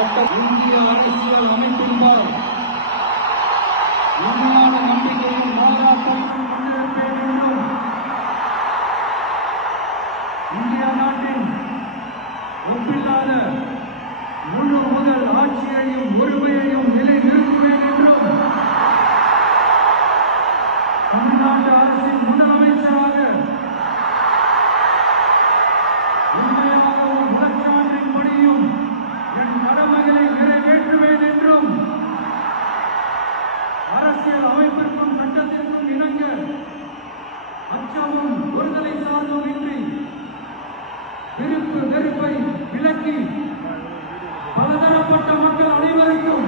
இந்திய அரசியல் அமைப்பின்பால் உண்மையான நம்பிக்கையும் பாராட்டையும் கொண்டிருப்பேன் என்றும் இந்திய நாட்டின் ஒப்பில்லாத முழு முதல் ஆட்சியையும் உரிமையையும் நிலைநிறுத்துவேன் என்றும் தமிழ்நாட்டு அரசின் முதலமைச்சராக உண்மையாகவும் மனச்சான்றின் படியும் என் கடமைகளை நிறைவேற்றுவேன் என்றும் அரசியல் அமைப்பிற்கும் சட்டத்திற்கும் இணங்க அச்சமும் ஒருதலை சார்ந்தும் இன்றி விருப்பு வெறுப்பை விலக்கி பலதரப்பட்ட மக்கள் அனைவருக்கும்